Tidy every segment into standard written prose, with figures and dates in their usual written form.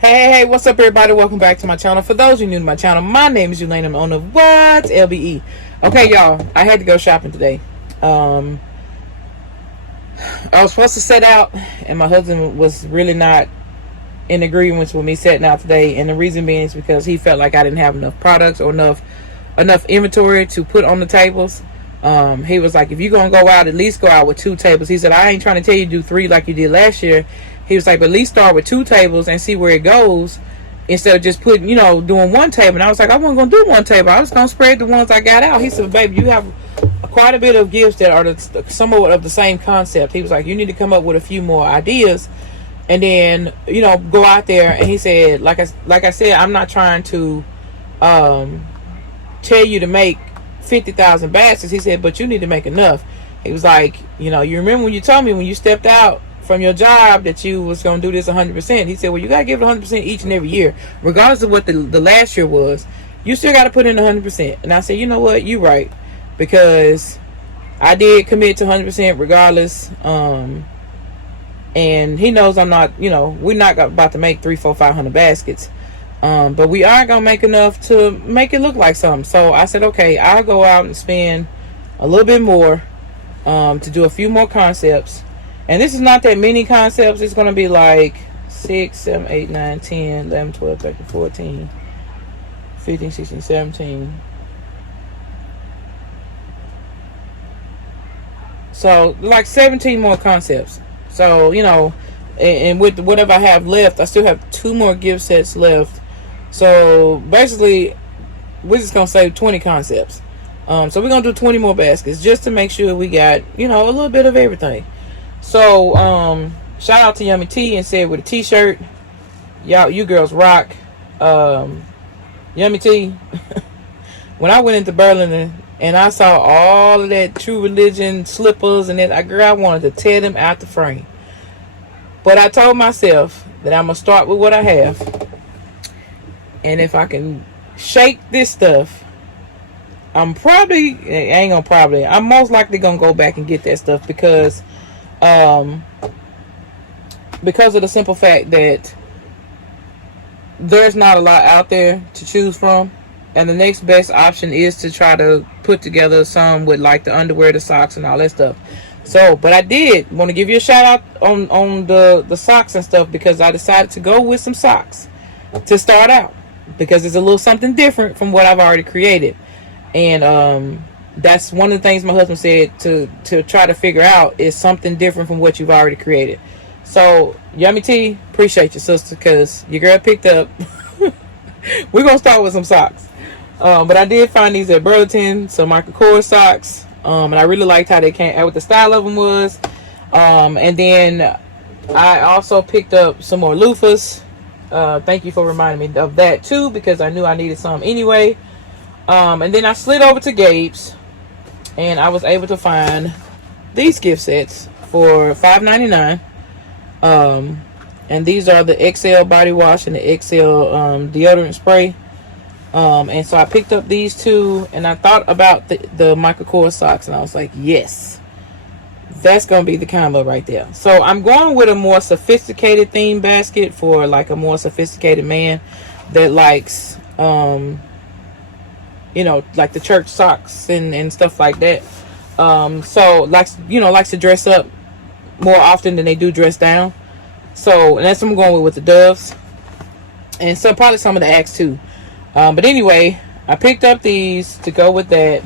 Hey, what's up, everybody? Welcome back to my channel. For those who are new to my channel, my name is Elaine. I'm the owner of What? LBE. Okay, y'all, I had to go shopping today. I was supposed to set out, and my husband was really not in agreement with me setting out today. And the reason being is because he felt like I didn't have enough products or enough inventory to put on the tables. He was like, if you're going to go out, at least go out with 2 tables. He said, I ain't trying to tell you to do 3 like you did last year. He was like, but at least start with 2 tables and see where it goes instead of just putting, doing 1 table. And I was like, I wasn't going to do 1 table. I was going to spread the ones I got out. He said, baby, you have quite a bit of gifts that are somewhat of the same concept. He was like, you need to come up with a few more ideas and then, go out there. And he said, like I said, I'm not trying to tell you to make 50,000 baskets. He said, but you need to make enough. He was like, you remember when you told me when you stepped out from your job that you was going to do this 100%. He said, well, you got to give it 100% each and every year, regardless of what the last year was. You still got to put in 100%. And I said, you know what, you right, because I did commit to 100% regardless. And he knows I'm not, we're not about to make 300, 400, 500 baskets. But we are going to make enough to make it look like something. So I said, okay, I'll go out and spend a little bit more to do a few more concepts. And this is not that many concepts. It's going to be like 6, 7, 8, 9, 10, 11, 12, 13, 14, 15, 16, 17. So like 17 more concepts. So, and with whatever I have left, I still have 2 more gift sets left. So basically, we're just going to save 20 concepts. So we're going to do 20 more baskets just to make sure we got, a little bit of everything. So, shout out to Yummy T and said with a t-shirt. Y'all, you girls rock. Yummy T. When I went into Burlington and I saw all of that True Religion slippers and that, I wanted to tear them out the frame. But I told myself that I'm going to start with what I have. And if I can shake this stuff, I'm most likely going to go back and get that stuff because of the simple fact that there's not a lot out there to choose from, and the next best option is to try to put together some with like the underwear, the socks, and all that stuff. So, but I did want to give you a shout out on the socks and stuff, because I decided to go with some socks to start out because it's a little something different from what I've already created. And that's one of the things my husband said to try to figure out is something different from what you've already created. So, Yummy T, appreciate you, sister, because your girl picked up. We're going to start with some socks. But I did find these at Burlington, some Michael Kors socks. And I really liked how they came out, what the style of them was. And then I also picked up some more loofahs. Thank you for reminding me of that too, because I knew I needed some anyway. And then I slid over to Gabes, and I was able to find these gift sets for $5.99. And these are the XL body wash and the XL deodorant spray. And so I picked up these 2, and I thought about the Michael Kors socks, and I was like, yes, that's going to be the combo right there. So I'm going with a more sophisticated theme basket for like a more sophisticated man that likes, like the church socks and stuff like that. So likes to dress up more often than they do dress down. So, and that's what I'm going with the doves, and so probably some of the Axe too. But anyway, I picked up these to go with that,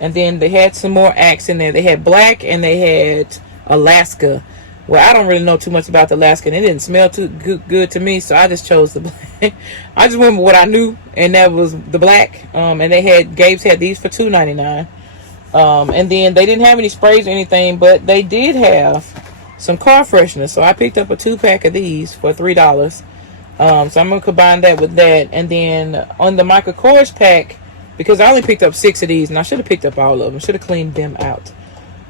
and then they had some more Axe in there. They had black and they had Alaska. Well, I don't really know too much about the Alaska, and it didn't smell too good to me, so I just chose the black. I just went with what I knew, and that was the black. And Gabes had these for $2.99. And then they didn't have any sprays or anything, but they did have some car fresheners. So I picked up a 2-pack of these for $3. So I'm going to combine that with that. And then on the Michael Kors pack, because I only picked up 6 of these, and I should have picked up all of them. Should have cleaned them out.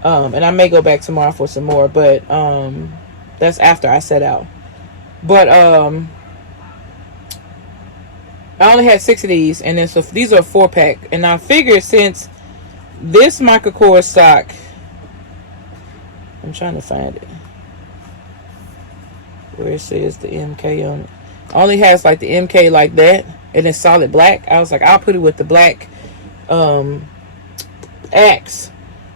And I may go back tomorrow for some more, but that's after I set out. But I only had 6 of these, and then so these are a 4-pack. And I figured since this Michael Kors sock, I'm trying to find it where it says the MK on it. Only has like the MK like that, and it's solid black. I was like, I'll put it with the black axe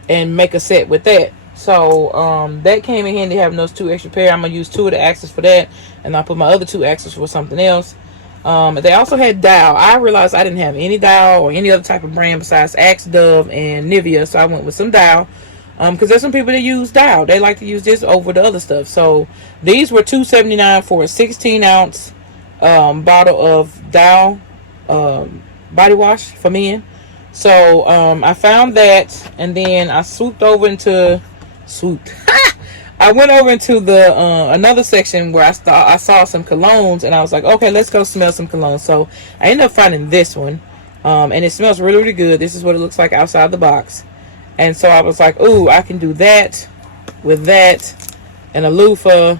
and make a set with that. So that came in handy, having those 2 extra pair. I'm gonna use 2 of the axes for that, and I'll put my other 2 axes for something else. They also had Dow. I realized I didn't have any Dow or any other type of brand besides Axe, Dove, and Nivea, so I went with some Dow. Because there's some people that use Dow. They like to use this over the other stuff. So these were $2.79 for a 16-ounce bottle of Dow body wash for men. So I found that, and then I I went over into the another section where I saw some colognes, and I was like, okay, let's go smell some colognes. So I ended up finding this one, and it smells really, really good. This is what it looks like outside the box. And so I was like, ooh, I can do that with that and a loofah,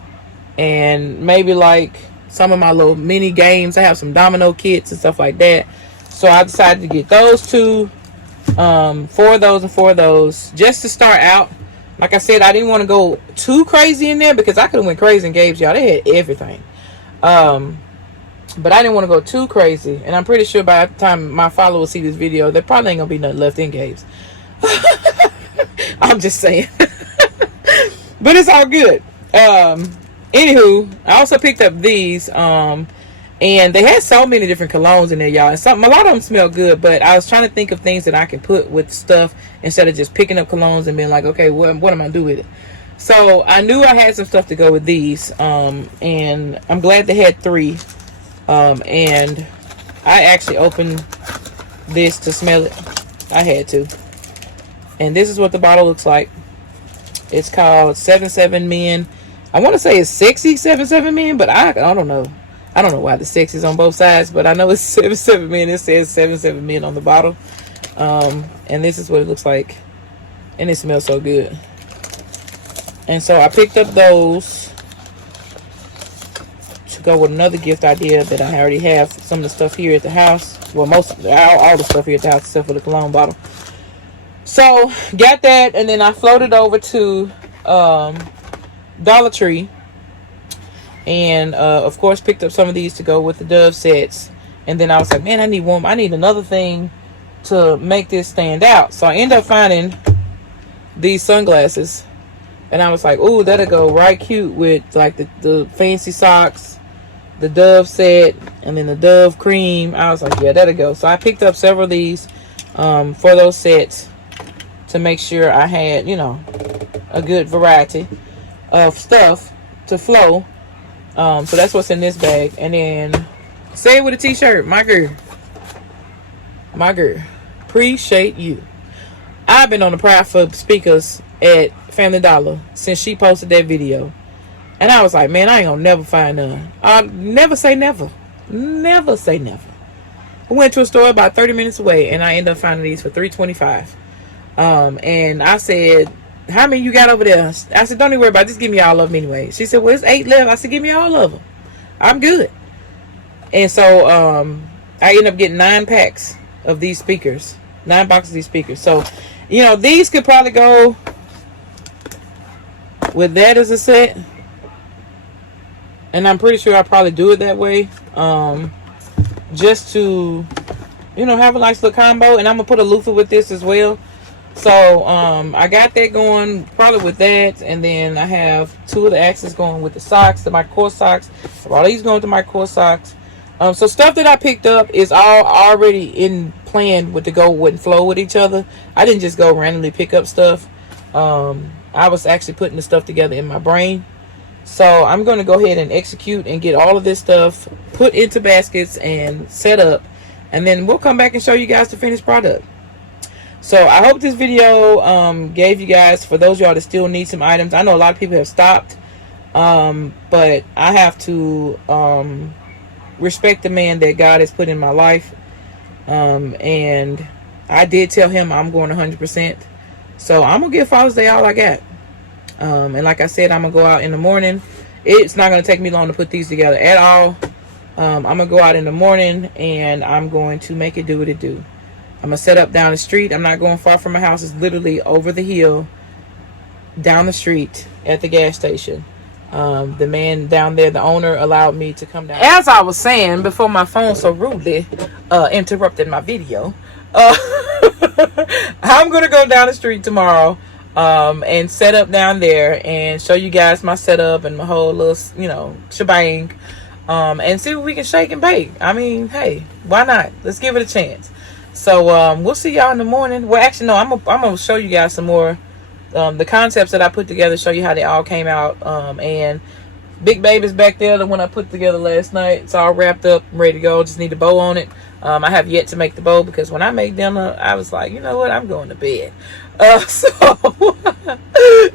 and maybe like some of my little mini games. I have some domino kits and stuff like that. So I decided to get those 2, 4 of those and 4 of those, just to start out. Like I said, I didn't want to go too crazy in there, because I could have went crazy in Gabes, y'all. They had everything. But I didn't want to go too crazy. And I'm pretty sure by the time my followers see this video, there probably ain't going to be nothing left in Gabes. I'm just saying. But it's all good. Anywho, I also picked up these. And they had so many different colognes in there, y'all. And a lot of them smell good, but I was trying to think of things that I can put with stuff instead of just picking up colognes and being like, okay, what am I going to do with it? So I knew I had some stuff to go with these. And I'm glad they had 3. And I actually opened this to smell it. I had to. And this is what the bottle looks like. It's called 77 Men. I want to say it's sexy 77 Men, but I don't know. I don't know why the 6 is on both sides, but I know it's 77 Men. It says 77 Men on the bottle. And this is what it looks like. And it smells so good. And so I picked up those to go with another gift idea that I already have. Some of the stuff here at the house. Well, all the stuff here at the house except for the cologne bottle. So got that, and then I floated over to Dollar Tree. And of course picked up some of these to go with the Dove sets. And then I was like, man, I need another thing to make this stand out. So I ended up finding these sunglasses, and I was like, ooh, that'll go right cute with like the fancy socks, the Dove set, and then the Dove cream. I was like, yeah, that'll go. So I picked up several of these for those sets to make sure I had, you know, a good variety of stuff to flow. So that's what's in this bag. And then say it with a t-shirt. My girl, appreciate you. I've been on the prowl for speakers at Family Dollar since she posted that video, and I was like, man, I ain't gonna never find none. I'll never say never. Never say never. I went to a store about 30 minutes away, and I ended up finding these for $3.25. And I said, how many you got over there? I said, don't even worry about it. Just give me all of them anyway. She said, well, it's 8 left. I said, give me all of them. I'm good. And so I ended up getting 9 packs of these speakers. 9 boxes of these speakers. So, you know, these could probably go with that as a set. And I'm pretty sure I'll probably do it that way. Just to, you know, have a nice little combo. And I'm going to put a loofah with this as well. So I got that going probably with that, and then I have 2 of the axes going with the socks, my core socks. All these going to my core socks. So stuff that I picked up is all already in plan with the go with and flow with each other. I didn't just go randomly pick up stuff. I was actually putting the stuff together in my brain. So I'm going to go ahead and execute and get all of this stuff put into baskets and set up, and then we'll come back and show you guys the finished product. So I hope this video gave you guys, for those of y'all that still need some items. I know a lot of people have stopped, but I have to respect the man that God has put in my life. And I did tell him I'm going 100%. So I'm going to give Father's Day all I got. And like I said, I'm going to go out in the morning. It's not going to take me long to put these together at all. I'm going to go out in the morning, and I'm going to make it do what it do. I'm going to set up down the street. I'm not going far from my house. It's literally over the hill, down the street at the gas station. The man down there, the owner, allowed me to come down. As I was saying before my phone so rudely interrupted my video, I'm gonna go down the street tomorrow and set up down there and show you guys my setup and my whole little, shebang, and see what we can shake and bake. I mean, hey, why not? Let's give it a chance. So we'll see y'all in the morning. Well, actually, no, I'm gonna show you guys some more. The concepts that I put together, show you how they all came out. And Big Baby's back there, the one I put together last night. It's all wrapped up, ready to go. Just need a bow on it. I have yet to make the bow because when I made dinner, I was like, you know what, I'm going to bed. So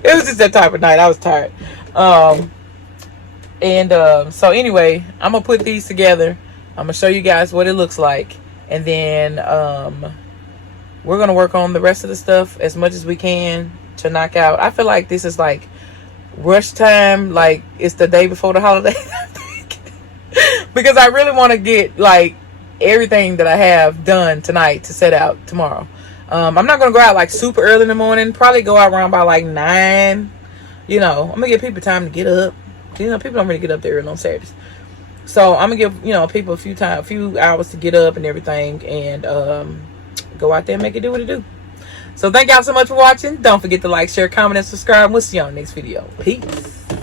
it was just that type of night. I was tired. So anyway, I'm gonna put these together. I'm gonna show you guys what it looks like, and then we're gonna work on the rest of the stuff as much as we can to knock out. I feel like this is like rush time, like it's the day before the holiday. Because I really want to get like everything that I have done tonight to set out tomorrow. I'm not gonna go out like super early in the morning. Probably go out around by like 9. I'm gonna give people time to get up. People don't really get up there early on Saturdays. So I'm gonna give people a few hours to get up and everything, and go out there and make it do what it do. So thank y'all so much for watching. Don't forget to like, share, comment, and subscribe. We'll see you on the next video. Peace.